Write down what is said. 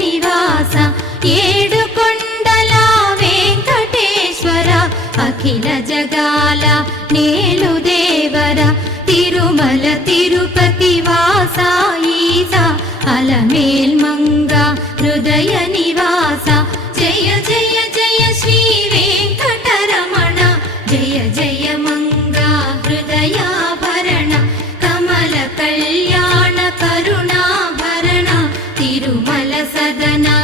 నివాస ఏడుకొండల వెంకటేశ్వర అఖిల జగాల నేలు దేవర తిరుమల తిరుపతి వాస ఈస అలమేల్ మంగ హృదయ నివాస జయ జయ జయ శ్రీ వెంకటరమణ జయ జయ మంగ హృదయాభరణ కమల కళ్యాణ కరుణాభరణ తిరుమల సదనా